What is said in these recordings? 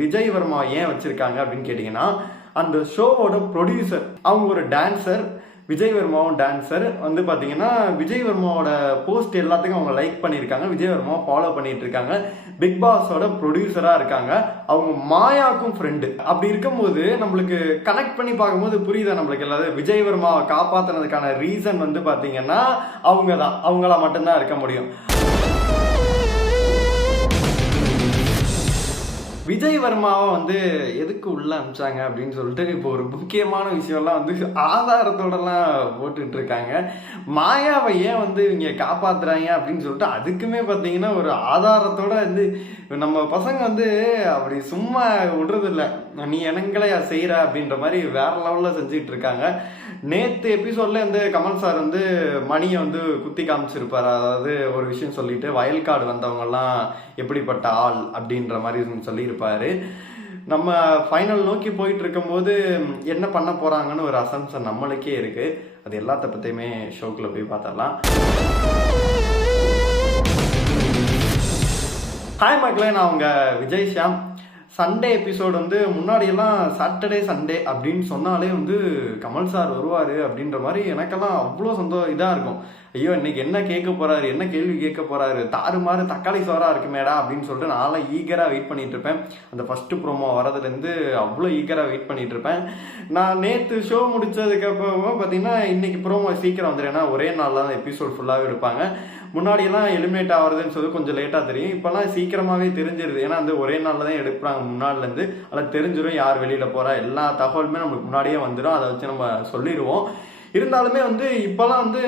விஜய் வர்மா ஏன் வச்சிருக்காங்க அப்படின்னு கேட்டீங்கன்னா, அந்த ஷோவோட ப்ரொடியூசர் அவங்க ஒரு டான்சர். விஜய் வர்மாவும் டான்சர் வந்து பாத்தீங்கன்னா, விஜய் வர்மாவோட போஸ்ட் எல்லாத்துக்கும் அவங்க லைக் பண்ணியிருக்காங்க. விஜய் வர்மாவை ஃபாலோ பண்ணிட்டு இருக்காங்க. பிக் பாஸோட ப்ரொடியூசரா இருக்காங்க. அவங்க மாயாக்கும் ஃப்ரெண்டு. அப்படி இருக்கும்போது நம்மளுக்கு கனெக்ட் பண்ணி பார்க்கும்போது புரியுதா நம்மளுக்கு எல்லாரும் விஜய் வர்மாவை காப்பாத்துறதுக்கான ரீசன் வந்து பாத்தீங்கன்னா அவங்களா மட்டும்தான் இருக்க முடியும். விஜய் வர்மாவை வந்து எதுக்கு உள்ள அனுப்பிச்சாங்க அப்படின்னு சொல்லிட்டு இப்போ ஒரு முக்கியமான விஷயம்லாம் வந்து ஆதாரத்தோடலாம் போட்டுட்டு இருக்காங்க. மாயாவை ஏன் வந்து இவங்க காப்பாத்துறாங்க அப்படின்னு சொல்லிட்டு அதுக்குமே பார்த்தீங்கன்னா ஒரு ஆதாரத்தோட வந்து நம்ம பசங்க வந்து அப்படி சும்மா விடுறது இல்லை. நீ எனங்களையா செய்யற அப்படின்ற மாதிரி வேற லெவலில் செஞ்சுட்டு இருக்காங்க. நேற்று எபிசோட்ல வந்து கமல் சார் வந்து மணியை வந்து குத்தி காமிச்சிருப்பாரு. அதாவது ஒரு விஷயம் சொல்லிட்டு வயல்காடு வந்தவங்கெல்லாம் எப்படிப்பட்ட ஆள் அப்படின்ற மாதிரி சொல்லியிருப்பாரு. நம்ம ஃபைனல் நோக்கி போயிட்டு இருக்கும்போது என்ன பண்ண போறாங்கன்னு ஒரு அசம்ஷன் நம்மளுக்கே இருக்கு. அது எல்லாத்த பத்தியுமே ஷோக்குள்ள போய் பார்த்தரலாம். ஹாய் மக்களே, நான் உங்க விஜய் ஷியாம். சண்டே எபிசோடு வந்து முன்னாடியெல்லாம் சாட்டர்டே சண்டே அப்படின்னு சொன்னாலே வந்து கமல் சார் வருவார் அப்படின்ற மாதிரி எனக்கெல்லாம் அவ்வளோ இதாக இருக்கும். ஐயோ இன்னைக்கு என்ன கேட்க போறாரு, என்ன கேள்வி கேட்க போறாரு, தாறுமாறு தக்காளி சோறா இருக்குமேடா அப்படின்னு சொல்லிட்டு நான்லாம் ஈகராக வெயிட் பண்ணிட்டு இருப்பேன். அந்த ஃபர்ஸ்ட் ப்ரோமோ வரதுலேருந்து அவ்வளோ ஈகராக வெயிட் பண்ணிட்டு இருப்பேன். நான் நேற்று ஷோ முடிச்சதுக்கு அப்புறம் பார்த்தீங்கன்னா இன்னைக்கு ப்ரோமோ சீக்கிரம் வந்துடும். ஏன்னா ஒரே நாளில் தான் எபிசோட் ஃபுல்லாகவே எடுப்பாங்க. முன்னாடியெல்லாம் எலிமினேட் ஆகுறதுன்னு சொல்லி கொஞ்சம் லேட்டாக தெரியும். இப்போல்லாம் சீக்கிரமாகவே தெரிஞ்சிருது. ஏன்னா வந்து ஒரே நாளில் தான் எடுப்பாங்க முன்னாடிலேருந்து. அதில் தெரிஞ்சிடும் யார் வெளியில் போகிறா, எல்லா தகவலுமே நம்மளுக்கு முன்னாடியே வந்துடும். அதை வச்சு நம்ம சொல்லிடுவோம். இருந்தாலுமே வந்து இப்போல்லாம் வந்து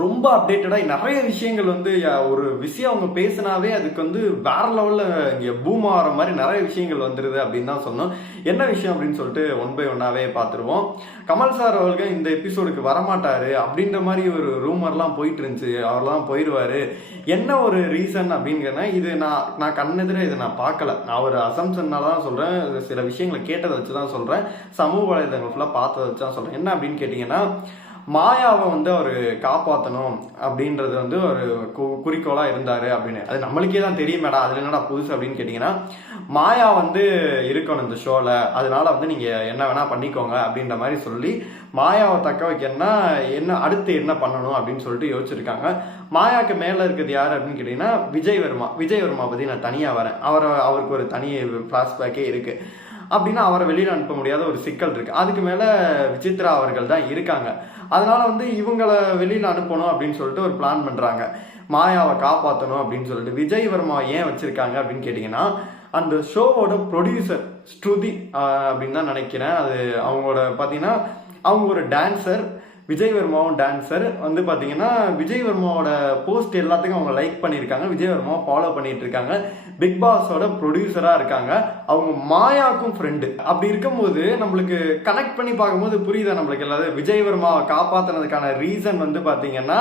ரொம்ப அப்டேட்டடாக நிறைய விஷயங்கள் வந்து ஒரு விஷயம் அவங்க பேசினாவே அதுக்கு வந்து வேற லெவலில் இங்கே பூம் ஆகிற மாதிரி நிறைய விஷயங்கள் வந்துடுது அப்படின்னு தான் சொன்னோம். என்ன விஷயம் அப்படின்னு சொல்லிட்டு ஒன் பை ஒன்னாவே பார்த்துருவோம். கமல் சார் அவர்கள் இந்த எபிசோடுக்கு வரமாட்டாரு அப்படின்ற மாதிரி ஒரு ரூமர்லாம் போயிட்டு இருந்துச்சு. அவர்லாம் போயிடுவாரு. என்ன ஒரு ரீசன் அப்படிங்கிறனா இது நான் கண்ணெதிர இதை நான் பார்க்கல. நான் ஒரு அசம்ஷன்னால தான் சொல்கிறேன். சில விஷயங்களை கேட்டதை வச்சு தான் சொல்கிறேன். சமூக வலைதளங்கள் ஃபுல்லாக பார்த்ததை வச்சு தான் சொல்கிறேன். என்ன அப்படின்னு கேட்டிங்கன்னா, மாயாவை வந்து அவர் காப்பாற்றணும் அப்படின்றது வந்து ஒரு குறிக்கோளாக இருந்தார் அப்படின்னு. அது நம்மளுக்கே தான் தெரியுமேடா, அதில் என்னடா புதுசு அப்படின்னு கேட்டிங்கன்னா, மாயா வந்து இருக்கணும் இந்த ஷோவில், அதனால வந்து நீங்கள் என்ன வேணால் பண்ணிக்கோங்க அப்படின்ற மாதிரி சொல்லி மாயாவை தக்க வைக்கணும்னா என்ன அடுத்து என்ன பண்ணணும் அப்படின்னு சொல்லிட்டு யோசிச்சிருக்காங்க. மாயாவுக்கு மேலே இருக்கிறது யார் அப்படின்னு கேட்டிங்கன்னா விஜய் வர்மா பற்றி நான் தனியாக வரேன். அவருக்கு ஒரு தனி ஃப்ளாஷ்பேக்கே இருக்குது. அப்படின்னா அவரை வெளியில் அனுப்ப முடியாத ஒரு சிக்கல் இருக்குது. அதுக்கு மேலே விசித்ரா அவர்கள் தான் இருக்காங்க. அதனால வந்து இவங்களை வெளியில் அனுப்பணும் அப்படின்னு சொல்லிட்டு ஒரு பிளான் பண்ணுறாங்க. மாயாவை காப்பாற்றணும் அப்படின்னு சொல்லிட்டு. விஜய் வர்மா ஏன் வச்சுருக்காங்க அப்படின்னு கேட்டிங்கன்னா, அந்த ஷோவோட ப்ரொடியூசர் ஸ்ருதி அப்படின்னு தான் நினைக்கிறேன். அது அவங்களோட பார்த்தீங்கன்னா அவங்க ஒரு டான்சர். விஜய் வர்மாவும் டான்சர் வந்து பார்த்தீங்கன்னா விஜய் வர்மாவோட போஸ்ட் எல்லாத்துக்கும் அவங்க லைக் பண்ணியிருக்காங்க. விஜய் வர்மாவை ஃபாலோ பண்ணிட்டு இருக்காங்க. பிக் பாஸோட ப்ரொடியூசராக இருக்காங்க. அவங்க மாயாக்கும் ஃப்ரெண்டு. அப்படி இருக்கும்போது நம்மளுக்கு கனெக்ட் பண்ணி பார்க்கும்போது புரியுதா நம்மளுக்கு எல்லாரும் விஜய் வர்மாவை காப்பாற்றுறதுக்கான ரீசன் வந்து பார்த்தீங்கன்னா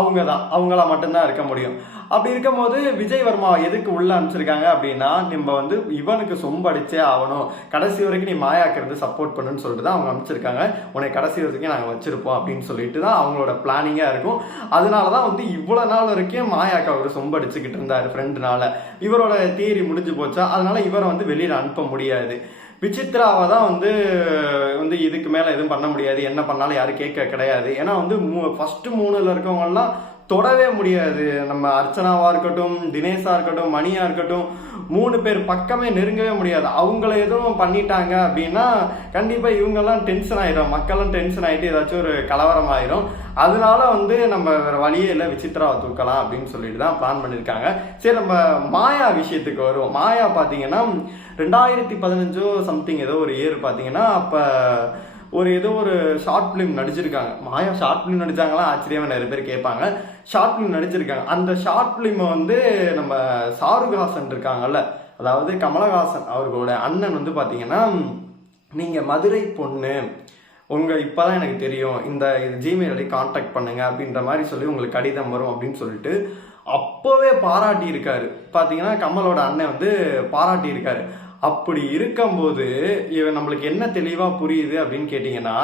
அவங்களா மட்டும்தான் இருக்க முடியும். அப்படி இருக்கும்போது விஜய் வர்மாவை எதுக்கு உள்ள அனுப்பிச்சிருக்காங்க அப்படின்னா, நம்ம வந்து இவனுக்கு சொம்படிச்சே ஆகணும், கடைசி வரைக்கும் நீ மாயாக்கிறது சப்போர்ட் பண்ணுன்னு சொல்லிட்டு தான் அவங்க அனுப்பிச்சிருக்காங்க. உன்னை கடைசி வரைக்கும் நாங்கள் வச்சிருப்போம் அப்படின்னு சொல்லிட்டு தான் அவங்களோட பிளானிங்காக இருக்கும். அதனால தான் வந்து இவ்வளோ நாள் வரைக்கும் மாயாக்கா அவர் சொம்படிச்சுக்கிட்டு இருந்தார் ஃப்ரெண்டுனால. இவரோட தியரி முடிஞ்சு போச்சா, அதனால இவரை வந்து வெளியில் அனுப்ப முடியாது. விசித்ராவை தான் வந்து இதுக்கு மேலே எதுவும் பண்ண முடியாது, என்ன பண்ணாலும் யாரும் கேட்க கிடையாது. ஏன்னா வந்து ஃபர்ஸ்ட் 3ல் இருக்கவங்கலாம் தொடவே முடியாது. நம்ம அர்ச்சனாவா இருக்கட்டும், தினேஷா இருக்கட்டும், மணியா இருக்கட்டும், 3 பேர் பக்கமே நெருங்கவே முடியாது. அவங்கள எதுவும் பண்ணிட்டாங்க அப்படின்னா கண்டிப்பாக இவங்கெல்லாம் டென்ஷன் ஆயிடும். மக்களும் டென்ஷன் ஆகிட்டு ஏதாச்சும் ஒரு கலவரம் ஆயிரும். அதனால வந்து நம்ம வேற வழியே இல்லை, விசித்ராவை தூக்கலாம் அப்படின்னு சொல்லிட்டு தான் பிளான் பண்ணியிருக்காங்க. சரி, நம்ம மாயா விஷயத்துக்கு வருவோம். மாயா பார்த்தீங்கன்னா 2015 சம்திங் ஏதோ ஒரு இயர் பார்த்தீங்கன்னா, அப்போ ஏதோ ஒரு ஷார்ட் ஃபிலிம் நடிச்சிருக்காங்க. மாயா ஷார்ட் ஃபிலிம் நடிச்சாங்களா ஆச்சரியமா நிறைய பேர் கேட்பாங்க. ஷார்ட் ஃபிலிம் நடிச்சிருக்காங்க. அந்த ஷார்ட் ஃபிலிமை வந்து நம்ம ஷாருக்ஹாசன் இருக்காங்கல்ல, அதாவது கமலஹாசன் அவர்களோட அண்ணன் வந்து பார்த்தீங்கன்னா, நீங்கள் மதுரை பொண்ணு, இப்போதான் எனக்கு தெரியும், இந்த ஜிமெயிலை கான்டாக்ட் பண்ணுங்க அப்படின்ற மாதிரி சொல்லி உங்களுக்கு கடிதம் வரும் அப்படின்னு சொல்லிட்டு அப்போவே பாராட்டி இருக்காரு. பார்த்தீங்கன்னா கமலோட அண்ணன் வந்து பாராட்டி இருக்காரு. அப்படி இருக்கும்போது இவன் நம்மளுக்கு என்ன தெளிவாக புரியுது அப்படின்னு கேட்டிங்கன்னா,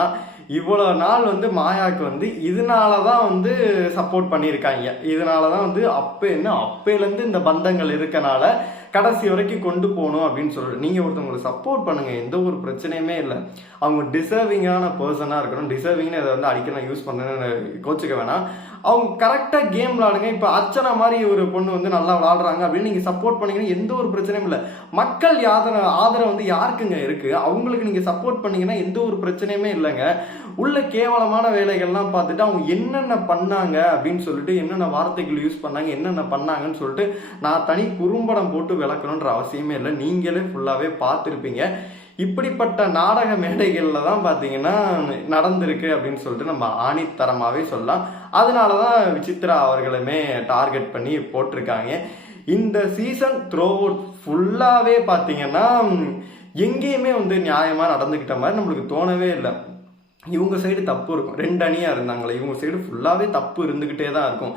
இவ்வளோ நாள் வந்து மாயாவுக்கு வந்து இதனால தான் வந்து சப்போர்ட் பண்ணியிருக்காங்க. இதனால தான் வந்து அப்போலேருந்து இந்த பந்தங்கள் இருக்கனால கடைசி வரைக்கும் கொண்டு போகணும் அப்படின்னு சொல்லிட்டு நீங்கள் ஒருத்தவங்களுக்கு சப்போர்ட் பண்ணுங்கள், எந்த ஒரு பிரச்சனையுமே இல்லை. அவங்க டிசர்விங்கான பர்சனாக இருக்கணும். டிசர்விங்னு இதை வந்து அடிக்க நான் யூஸ் பண்ணுறேன்னு கோச்சிக்க வேணாம். அவங்க கரெக்டாக கேம் விளாடுங்க. இப்போ அர்ச்சனா மாதிரி ஒரு பொண்ணு வந்து நல்லா விளாடுறாங்க அப்படின்னு நீங்கள் சப்போர்ட் பண்ணீங்கன்னா எந்த ஒரு பிரச்சனையும் இல்லை. மக்கள் ஆதரவு வந்து யாருக்குங்க இருக்குது, அவங்களுக்கு நீங்கள் சப்போர்ட் பண்ணீங்கன்னா எந்த ஒரு பிரச்சனையுமே இல்லைங்க. உள்ள கேவலமான வேலைகள்லாம் பார்த்துட்டு அவங்க என்னென்ன பண்ணாங்க அப்படின்னு சொல்லிட்டு, என்னென்ன வார்த்தைகள் யூஸ் பண்ணாங்க, என்னென்ன பண்ணாங்கன்னு சொல்லிட்டு நான் தனி குறும்படம் போட்டு விளக்கணுன்ற அவசியமே இல்லை. நீங்களே ஃபுல்லாகவே பார்த்துருப்பீங்க. இப்படிப்பட்ட நாடக மேடைகளில் தான் பார்த்தீங்கன்னா நடந்திருக்கு அப்படின்னு சொல்லிட்டு நம்ம ஆணித்தரமாகவே சொல்லலாம். அதனால தான் விசித்ரா அவர்களுமே டார்கெட் பண்ணி போட்டிருக்காங்க. இந்த சீசன் த்ரோ அவுட் ஃபுல்லாகவே பார்த்தீங்கன்னா எங்கேயுமே வந்து நியாயமாக நடந்துக்கிட்ட மாதிரி நம்மளுக்கு தோணவே இல்லை. இவங்க சைடு தப்பு இருக்கும். 2 அணியாக இருந்தாங்களே, இவங்க சைடு ஃபுல்லாகவே தப்பு இருந்துக்கிட்டே தான் இருக்கும்.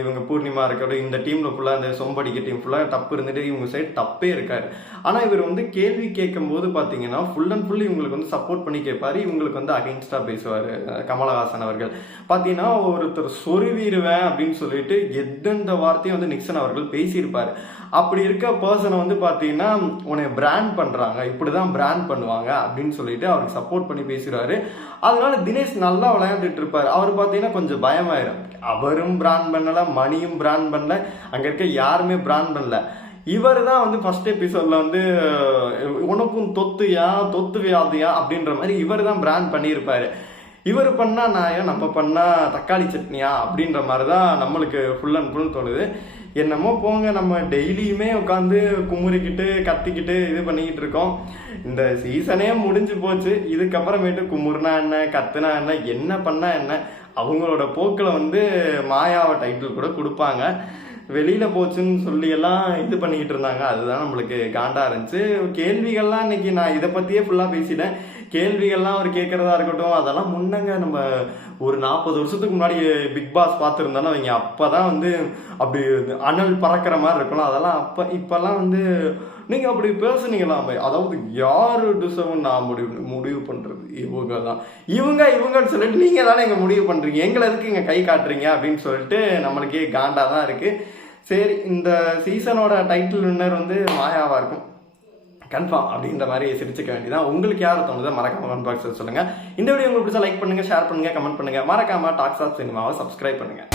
இவங்க பூர்ணிமா இருக்கட்டும், இந்த டீமில் ஃபுல்லாக இந்த சொம்படிக்க டீம் ஃபுல்லாக தப்பு இருந்துகிட்டே, இவங்க சைடு தப்பே இருக்காரு. ஆனால் இவர் வந்து கேள்வி கேட்கும் போது பார்த்தீங்கன்னா ஃபுல் அண்ட் ஃபுல் இவங்களுக்கு வந்து சப்போர்ட் பண்ணி கேட்பாரு. இவங்களுக்கு வந்து அகைன்ஸ்டாக பேசுவார் கமலஹாசன் அவர்கள். பார்த்தீங்கன்னா ஒருத்தர் சொருவிடுவேன் அப்படின்னு சொல்லிட்டு எந்தெந்த வார்த்தையும் வந்து நிக்சன் அவர்கள் பேசியிருப்பார். அப்படி இருக்க பர்சனை வந்து பார்த்தீங்கன்னா உன்னை பிராண்ட் பண்ணுறாங்க, இப்படி தான் பிராண்ட் பண்ணுவாங்க அப்படின்னு சொல்லிட்டு அவருக்கு சப்போர்ட் பண்ணி பேசுகிறாரு. அதனால தினேஷ் நல்லா விளையாண்டுட்டு இருப்பார். அவர் பார்த்தீங்கன்னா கொஞ்சம் பயமாயிரும். அவரும் பிராண்ட் பண்ணல, மணியும் பிராண்ட் பண்ணல, அங்கே இருக்க யாருமே பிராண்ட் பண்ணல. இவர் தான் வந்து ஃபர்ஸ்ட் எபிசோட்ல வந்து உனக்கும் தொத்து வியாதியா அப்படின்ற மாதிரி இவர் தான் பிராண்ட் பண்ணியிருப்பாரு. இவர் பண்ணா நாயம், நம்ம பண்ணா தக்காளி சட்னியா அப்படின்ற மாதிரி தான் நம்மளுக்கு ஃபுல் அண்ட் ஃபுல் தோணுது. என்னமோ போங்க, நம்ம டெய்லியுமே உட்காந்து குமுறிக்கிட்டு கத்திக்கிட்டு இது பண்ணிக்கிட்டு இருக்கோம். இந்த சீசனே முடிஞ்சு போச்சு. இதுக்கப்புறமேட்டு குமுறுனா என்ன, கத்துனா என்ன பண்ணா என்ன, அவங்களோட போக்கில் வந்து மாயாவை டைட்டில் கூட கொடுப்பாங்க. வெளியில் போச்சுன்னு சொல்லி எல்லாம் இது பண்ணிக்கிட்டு இருந்தாங்க. அதுதான் நம்மளுக்கு காண்டா இருந்துச்சு. கேள்விகள்லாம் இன்னைக்கு நான் இதை பற்றியே ஃபுல்லாக பேசிட்டேன். கேள்விகள்லாம் அவர் கேட்குறதா இருக்கட்டும், அதெல்லாம் முன்னங்க நம்ம ஒரு 40 வருஷத்துக்கு முன்னாடி பிக் பாஸ் பார்த்துருந்தோன்னா அவங்க அப்போ தான் வந்து அப்படி அனல் பறக்கிற மாதிரி இருக்கணும். அதெல்லாம் இப்போல்லாம் வந்து நீங்கள் அப்படி பேசுனீங்களாமே, அதாவது யார் டிசர்வ் நான் முடிவு பண்ணுறது இவங்கன்னு சொல்லிட்டு நீங்கள் தானே எங்கள் முடிவு பண்ணுறீங்க, எங்களை எதுக்கு இங்கே கை காட்டுறீங்க அப்படின்னு சொல்லிட்டு நம்மளுக்கே காண்டா தான் இருக்குது. சரி, இந்த சீசனோட டைட்டில் வின்னர் வந்து மாயாவாக இருக்கும் கன்ஃபார்ம் அப்படின்ற மாதிரி சிரிச்சுக்க வேண்டியதான். உங்களுக்கு யார் தோணுதோ மறக்காம கமெண்ட் பாக்ஸில் சொல்லுங்கள். இந்த வீடியோ உங்களுக்கு பிடிச்சா லைக் பண்ணுங்கள், ஷேர் பண்ணுங்கள், கமெண்ட் பண்ணுங்கள். மறக்காம டாக்ஸ் ஆஃப் சினிமாவை சப்ஸ்கிரைப் பண்ணுங்கள்.